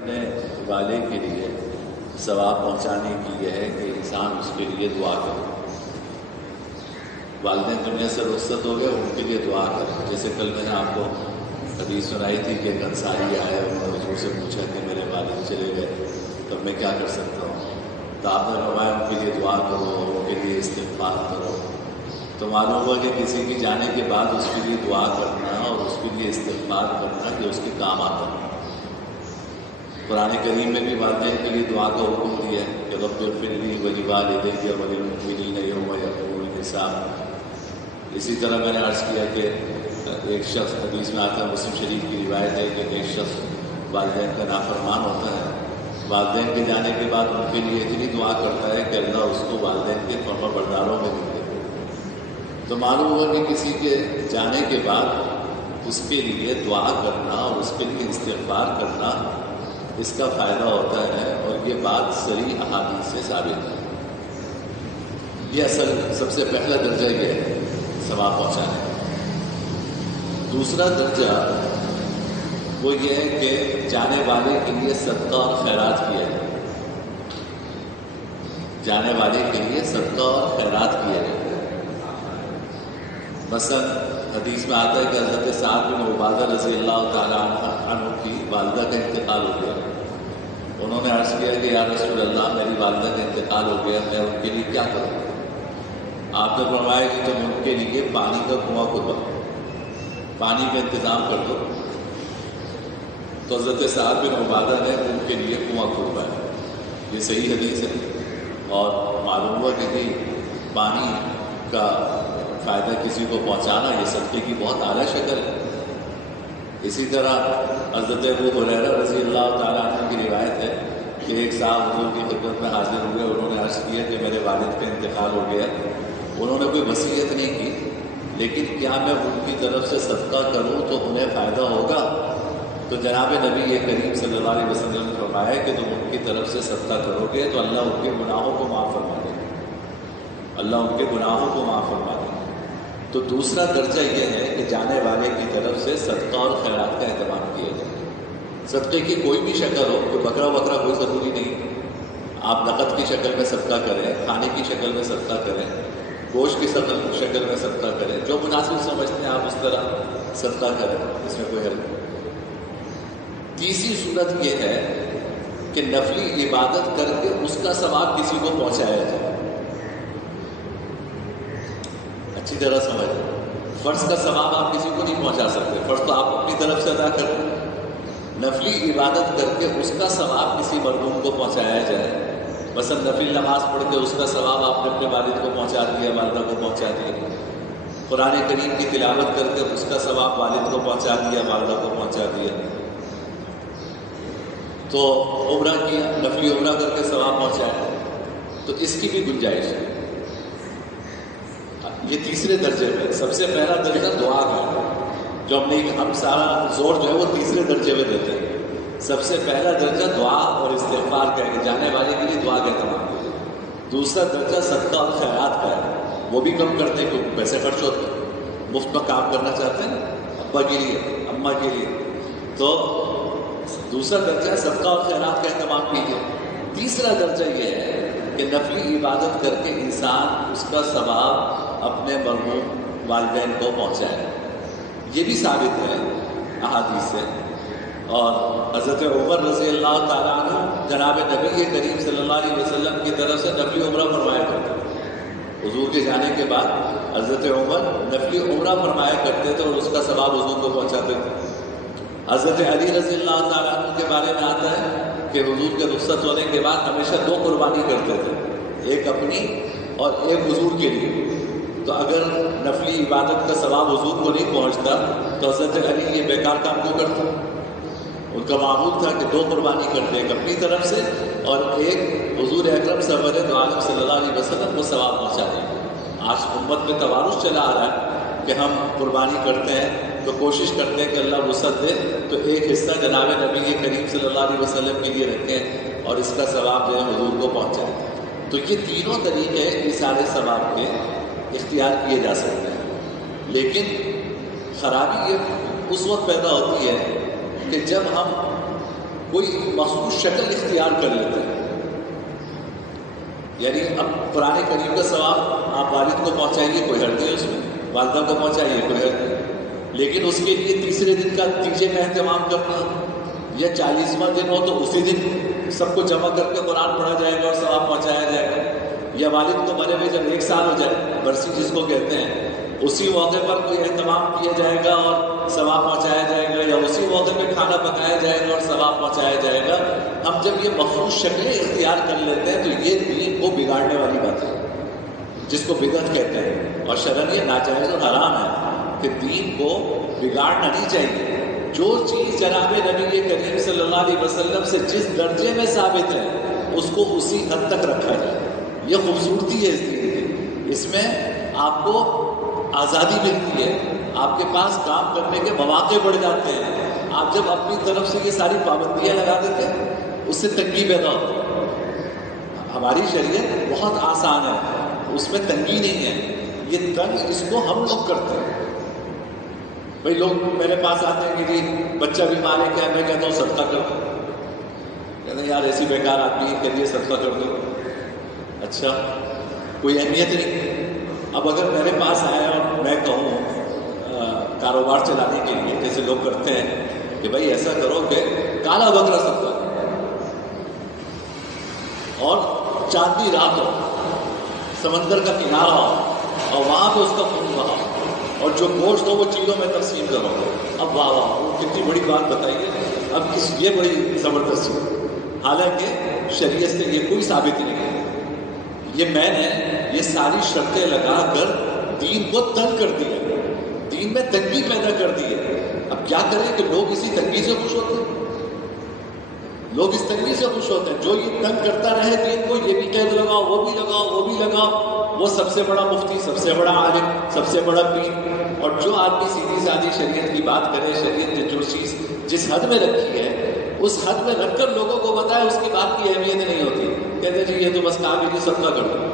اپنے والے کے لیے ثواب پہنچانے کی یہ ہے کہ انسان اس کے لیے دعا کرے. والدین دنیا سے رخصت ہو گئے، ان کے لیے دعا کرے. جیسے کل میں نے آپ کو حدیث سنائی تھی کہ ایک انصاری آئے، انہوں نے حضور سے پوچھا کہ میرے والد چلے گئے تو میں کیا کر سکتا ہوں؟ تو آپ نے فرمایا ان کے لیے دعا کرو، ان کے لیے استغفار کرو. تو معلوم ہوا کہ کسی کی جانے کے بعد اس کے لیے دعا کرنا اور اس کے لیے استغفار کرنا کہ اس کے کام آتا ہے. قرآن کریم میں بھی والدین کے لیے دعا کا حکم دیا ہے کہ رب اغفر لی ولوالدی وللمؤمنین یوم یقوم الحساب. اسی طرح میں نے عرض کیا کہ ایک شخص، حدیث میں آتا ہے، مسلم شریف کی روایت ہے کہ ایک شخص والدین کا نافرمان ہوتا ہے، والدین کے جانے کے بعد ان کے لیے اتنی دعا کرتا ہے کہ اللہ اس کو والدین کے فرما برداروں میں مل دے. تو معلوم ہوا کہ کسی کے جانے کے بعد اس کے لیے دعا کرنا اور اس کے لیے استغفار کرنا، اس کا فائدہ ہوتا ہے، اور یہ بات صحیح احادیث سے ثابت ہے. یہ اصل سب سے پہلا درجہ یہ ہے ثواب پہنچانے کا. دوسرا درجہ وہ یہ ہے کہ جانے والے کے لیے صدقہ اور خیرات کیا جائے. جانے والے کے لیے صدقہ اور خیرات کیا جائے. مثلا حدیث میں آتا ہے کہ حضرت سعد بن عبادہ رضی اللہ تعالیٰ عنہ کی والدہ کا انتقال ہو گیا. انہوں نے عرض کیا کہ یا رسول اللہ، میری والدہ کا انتقال ہو گیا، میں ان کے لیے کیا کروں؟ آپ نے فرمایا کہ تم ان کے لیے پانی کا کنواں کھودو، پانی کا انتظام کر دو. تو حضرت سعد بن عبادہ نے ان کے لیے کنواں کھودوایا. یہ صحیح حدیث ہے، اور معلوم ہوا کہ پانی کا فائدہ کسی کو پہنچانا یہ صدقے کی بہت اعلیٰ شکل ہے. اسی طرح حضرت ابو ہریرہ رضی اللہ تعالیٰ عنہ کی روایت ہے کہ ایک صاحب حضور کی خدمت میں حاضر ہوئے. انہوں نے عرض کیا کہ میرے والد کا انتقال ہو گیا. انہوں نے کوئی وصیت نہیں کی، لیکن کیا میں ان کی طرف سے صدقہ کروں تو انہیں فائدہ ہوگا؟ تو جناب نبی کریم صلی اللہ علیہ وسلم نے فرمایا کہ تم ان کی طرف سے صدقہ کرو گے تو اللہ ان کے گناہوں کو معاف فرما دے گا. اللہ ان کے گناہوں کو معاف فرما دے گا. تو دوسرا درجہ یہ ہے کہ جانے والے کی طرف سے صدقہ اور خیرات کا اہتمام کیا جائے. صدقے کی کوئی بھی شکل ہو، کوئی بکرا کوئی ضروری نہیں. آپ نقد کی شکل میں صدقہ کریں، کھانے کی شکل میں صدقہ کریں، گوشت کی شکل میں صدقہ کریں، جو مناسب سمجھتے ہیں آپ اس طرح صدقہ کریں، اس میں کوئی حل نہیں. تیسری صورت یہ ہے کہ نفلی عبادت کر کے اس کا ثواب کسی کو پہنچایا جائے. اچھی طرح سمجھ، فرض کا ثواب آپ کسی کو نہیں پہنچا سکتے، فرض تو آپ اپنی طرف سے ادا کریں. نفلی عبادت کر کے اس کا ثواب کسی مردوم کو پہنچایا جائے. مثلا نفل نماز پڑھ کے اس کا ثواب آپ نے اپنے والد کو پہنچا دیا، والدہ کو پہنچا دیا. قرآن کریم کی تلاوت کر کے اس کا ثواب والد کو پہنچا دیا، والدہ کو پہنچا دیا. تو عمرہ کیا، نفلی عمرہ کر کے ثواب پہنچایا، تو اس کی بھی گنجائش ہے. یہ تیسرے درجے میں سب سے پہلا درجہ دعا کا ہے، جو ہم سارا زور جو ہے وہ تیسرے درجے میں دیتے ہیں. سب سے پہلا درجہ دعا اور استغفار کا ہے کہ جانے والے کے لیے دعا کا اہتمام کرے. دوسرا درجہ صدقہ اور خیرات کا ہے، وہ بھی کم کرتے ہیں کیونکہ پیسے خرچ ہوتے ہیں. مفت میں کام کرنا چاہتے ہیں ابا کے لیے، اماں کے لیے، تو دوسرا درجہ صدقہ اور خیرات کا اہتمام کیجیے. تیسرا درجہ یہ ہے کہ نفلی عبادت کر کے انسان اس کا ثواب اپنے مرحوم والدین کو پہنچائے. یہ بھی ثابت ہے احادیث سے. اور حضرت عمر رضی اللہ تعالیٰ عنہ جناب نبی کریم صلی اللہ علیہ وسلم کی طرف سے نفلی عمرہ فرمایا کرتے تھے. حضور کے جانے کے بعد حضرت عمر نفلی عمرہ فرمایا کرتے تھے اور اس کا ثواب حضور کو پہنچاتے تھے. حضرت علی رضی اللہ تعالیٰ عنہ کے بارے میں آتا ہے کہ حضور کے رخصت ہونے کے بعد ہمیشہ 2 قربانی کرتے تھے، ایک اپنی اور ایک حضور کے لیے. تو اگر نفلی عبادت کا ثواب حضور کو نہیں پہنچتا تو حضرت علی یہ بیکار کام کیوں کرتا؟ ان کا معمول تھا کہ 2 قربانی کرتے، ایک اپنی طرف سے اور ایک حضور اکرم سرور دو عالم صلی اللہ علیہ وسلم کو ثواب پہنچا دیں. آج امت میں توارث چلا آ رہا ہے کہ ہم قربانی کرتے ہیں تو کوشش کرتے ہیں کہ اللہ وسعت دے تو ایک حصہ جناب نبی کریم صلی اللہ علیہ وسلم کے لیے رکھیں اور اس کا ثواب جو ہے حضور کو پہنچائیں. تو یہ تینوں طریقے سارے ثواب کے اختیار کیے جا سکتے ہیں. لیکن خرابی یہ اس وقت پیدا ہوتی ہے کہ جب ہم کوئی مخصوص شکل اختیار کر لیتے ہیں. یعنی اب قرآن کریم کا ثواب آپ والد کو پہنچائیے، کوئی حرج نہیں ہے اس میں، والدہ کو پہنچائیے، کوئی حرج نہیں، لیکن اس کے لیے تیسرے دن کا تیجے کا اہتمام کرنا، یا 40واں دن ہو تو اسی دن سب کو جمع کر کے قرآن پڑھا جائے گا اور ثواب پہنچایا جائے گا، یا والد کو مرے ہوئے جب 1 سال ہو جائے، برسی جس کو کہتے ہیں، اسی موقع پر کوئی اہتمام کیا جائے گا اور ثواب پہنچایا جائے گا، یا اسی موقع پہ کھانا پکایا جائے گا اور ثواب پہنچایا جائے گا. ہم جب یہ مخصوص شکلیں اختیار کر لیتے ہیں تو یہ دین کو بگاڑنے والی بات ہے، جس کو بدعت کہتے ہیں، اور شرعاً یہ ناجائز اور حرام ہے کہ دین کو بگاڑنا نہیں چاہیے. جو چیز جناب نبی کریم صلی اللہ علیہ وسلم سے جس درجے میں ثابت ہے اس کو اسی حد تک رکھا جائے. یہ خوبصورتی ہے اس دین کی، اس میں آپ کو آزادی ملتی ہے، آپ کے پاس کام کرنے کے مواقع بڑھ جاتے ہیں. آپ جب اپنی طرف سے یہ ساری پابندیاں لگا دیتے ہیں اس سے تنگی پیدا ہوتی ہے. ہماری شریعت بہت آسان ہے، اس میں تنگی نہیں ہے. یہ تنگ اس کو ہم لوگ کرتے ہیں. بھائی لوگ میرے پاس آتے ہیں کہ جی بچہ بیمار ہے کیا، میں کہتا ہوں صدقہ کر دو، کہتے ہیں یار ایسی بیکار آدمی ہے، کہیے صدقہ کر دو. اچھا کوئی اہمیت نہیں. اب اگر میرے پاس آئے اور میں کہوں کاروبار چلانے کے لیے، جیسے لوگ کرتے ہیں کہ بھائی ایسا کرو کہ کالا بکرا صدقہ اور چاندنی رات ہو، سمندر کا کنارہ ہو اور وہاں پہ اس کا خون بہاؤ اور جو گوشت ہو وہ چیزوں میں تقسیم کرو. اب واہ واہ وہ کتنی بڑی بات بتائیے. اب یہ بڑی زبردست ہے، حالانکہ شریعت سے یہ کوئی ثابت نہیں ہے. یہ میں نے یہ ساری شرطیں لگا کر دین کو تنگ کر دیا، دین میں تنگی پیدا کر دی ہے. اب کیا کریں کہ لوگ اسی تنگی سے خوش ہوتے ہیں، لوگ اس تنگی سے خوش ہوتے ہیں. جو یہ تنگ کرتا رہے دین کو، یہ بھی قید لگاؤ، وہ بھی لگاؤ، وہ بھی لگاؤ، وہ سب سے بڑا مفتی، سب سے بڑا عالم، سب سے بڑا پیر. اور جو آدمی سیدھی سادھی شریعت کی بات کرے، شریعت نے جو چیز جس حد میں رکھی ہے اس حد میں رکھ کر لوگوں کو بتائے، اس کی بات کی اہمیت نہیں ہوتی. کہتے ہیں جی یہ تو بس کام ہی نہیں، صدقہ کرو.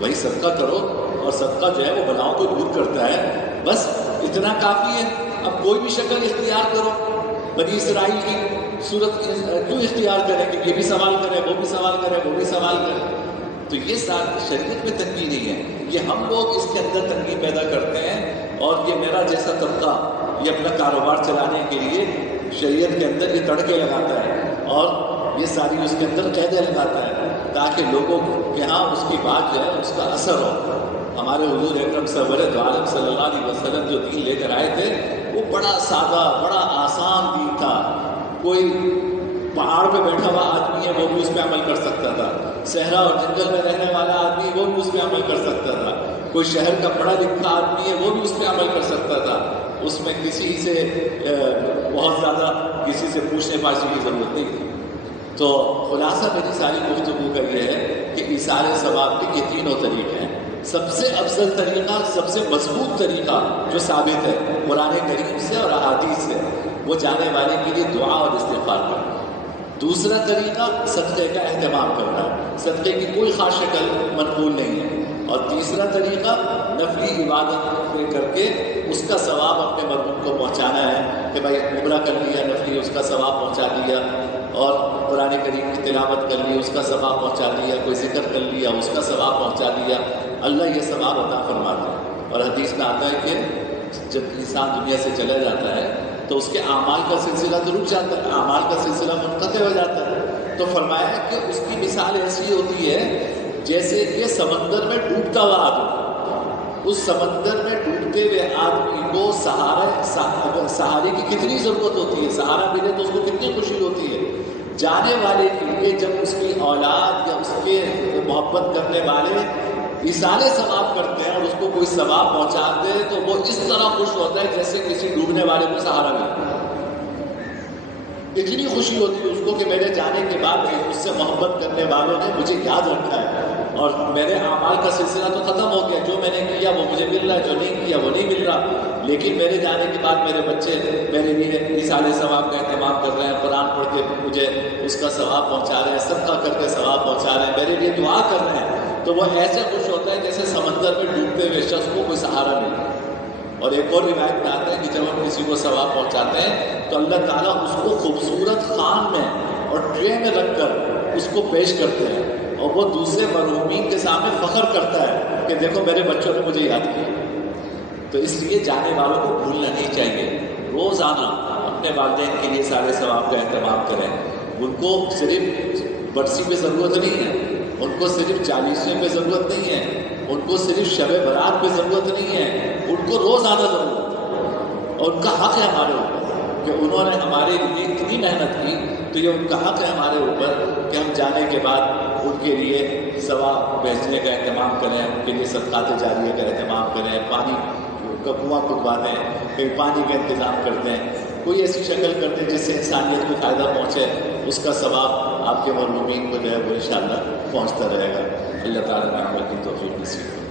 وہی صدقہ کرو، اور صدقہ جو ہے وہ بلاؤں کو دور کرتا ہے، بس اتنا کافی ہے. اب کوئی بھی شکل اختیار کرو. بنی اسرائیل کی صورت کیوں اختیار کریں کہ یہ بھی سوال کرے، وہ بھی سوال کرے، وہ بھی سوال کرے. تو یہ ساری شریعت میں تنگی نہیں ہے، یہ ہم لوگ اس کے اندر تنگی پیدا کرتے ہیں. اور یہ میرا جیسا طبقہ یہ اپنا کاروبار چلانے کے لیے شریعت کے اندر یہ تڑکے لگاتا ہے اور یہ ساری اس کے اندر قیدیں لگاتا ہے تاکہ لوگوں کے ہاں اس کی بات جو ہے اس کا اثر ہو. ہمارے حضور اکرم سرورِ عالم صلی اللہ علیہ وسلم جو دین لے کر آئے تھے وہ بڑا سادہ، بڑا آسان دین تھا. کوئی پہاڑ پہ بیٹھا ہوا آدمی ہے وہ بھی اس پہ عمل کر سکتا تھا، صحرا اور جنگل میں رہنے والا آدمی وہ بھی اس پہ عمل کر سکتا تھا، کوئی شہر کا پڑھا لکھا آدمی ہے وہ بھی اس پہ عمل کر سکتا تھا. اس میں کسی سے بہت زیادہ کسی سے پوچھنے پاچھنے کی ضرورت نہیں تھی. تو خلاصہ میری ساری گفتگو کا یہ ہے کہ ایثار ثواب کے یہ تینوں طریقے ہیں. سب سے افضل طریقہ، سب سے مضبوط طریقہ جو ثابت ہے قرآن کریم سے اور احادیث سے، وہ جانے والے کے لیے دعا اور استغفار کرنا. دوسرا طریقہ صدقے کا اہتمام کرنا ہے، صدقے کی کوئی خاص شکل منقول نہیں ہے. اور تیسرا طریقہ نفلی عبادت کر کے اس کا ثواب اپنے مرحوم کو پہنچانا ہے کہ بھائی عمرہ کر لیا نفلی، اس کا ثواب پہنچا دیا، اور قرآن کریم کی تلاوت کر لی، اس کا ثواب پہنچا دیا، کوئی ذکر کر لیا، اس کا ثواب پہنچا دیا. اللہ یہ ثواب عطا فرماتا ہے. اور حدیث میں آتا ہے کہ جب انسان دنیا سے چلا جاتا ہے تو اس کے اعمال کا سلسلہ تو رک جاتا ہے، اعمال کا سلسلہ منقطع ہو جاتا ہے. تو فرمایا کہ اس کی مثال ایسی ہوتی ہے جیسے کہ سمندر میں ڈوبتا ہوا آدمی، اس سمندر میں ڈوبتے ہوئے آدمی کو سہارے کی کتنی ضرورت ہوتی ہے، سہارا ملے تو اس کو کتنی خوشی ہوتی ہے. جانے والے کے لیے جب اس کی اولاد یا اس کے محبت کرنے والے ایثار ثواب کرتے ہیں اور اس کو کوئی ثواب پہنچاتے ہیں تو وہ اس طرح خوش ہوتا ہے جیسے کسی ڈوبنے والے کو سہارا ملتا ہے. اتنی خوشی ہوتی ہے اس کو کہ میرے جانے کے بعد اس سے محبت کرنے والوں نے مجھے یاد رکھا ہے اور میرے اعمال کا سلسلہ تو ختم ہو گیا، جو میں نے کیا وہ مجھے مل رہا ہے، جو نہیں کیا وہ نہیں مل رہا، لیکن میرے جانے کے بعد میرے بچے میرے لیے ایثار ثواب کا اہتمام کر رہے ہیں، قرآن پڑھ کے مجھے اس کا ثواب پہنچا رہے ہیں، صدقہ کر کے ثواب پہنچا رہے ہیں، میرے لیے دعا کر رہے ہیں. تو وہ ایسے خوش ہوتا ہے جیسے سمندر میں ڈوبتے ہوئے شخص کو کوئی سہارا ملے. اور ایک اور روایت میں آتا ہے کہ جب ہم کسی کو ثواب پہنچاتے ہیں تو اللہ تعالیٰ اس کو خوبصورت خان میں اور ٹرے میں رکھ کر اس کو پیش کرتے ہیں، اور وہ دوسرے مرحومین کے سامنے فخر کرتا ہے کہ دیکھو میرے بچوں نے مجھے یاد کیا۔ تو اس لیے جانے والوں کو بھولنا نہیں چاہیے، روزانہ اپنے والدین کے لیے سارے ثواب کا اہتمام کریں۔ ان کو صرف برسی پہ ضرورت نہیں ہے، ان کو صرف 40ویں پہ ضرورت نہیں ہے، ان کو صرف شب برات پہ ضرورت نہیں ہے، ان کو روزانہ ضرورت ہے، اور ان کا حق ہے ہمارے اوپر کہ انہوں نے ہمارے لیے اتنی محنت کی، تو یہ ان کا حق ہے ہمارے اوپر کہ ہم جانے کے بعد ان کے لیے ثواب بھیجنے کا اہتمام کریں، ان کے لیے صدقات جاریہ کا اہتمام کریں، پانی کا کنواں کھدوا دیں، پھر پانی کا انتظام کرتے ہیں، کوئی ایسی شکل کرتے ہیں جس سے انسانیت کو فائدہ پہنچے، اس کا ثواب آپ کے مرحومین کو جو ہے وہ انشاءاللہ پہنچتا رہے گا۔ اللہ تعالیٰ نے عمل کی توفیق نصیب کرے۔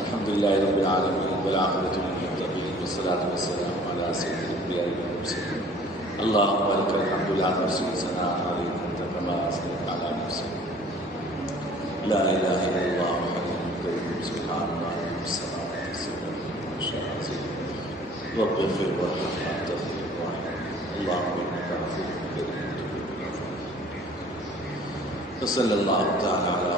الحمدللہ رب العالمین والعاقبۃ للمتقین والصلاۃ والسلام علی سید الانبیاء والمرسلین اللہم لک الحمد لا نحصی ثناء علیک انت کما اثنیت علی نفسک لا الہ الا اللہ الحی القیوم سبحان اللہ والصلاۃ والسلام رب اغفر وارحم وانت خیر الراحمین اللہم انک عفو کریم تحب العفو۔ وصلی اللہ تعالی علی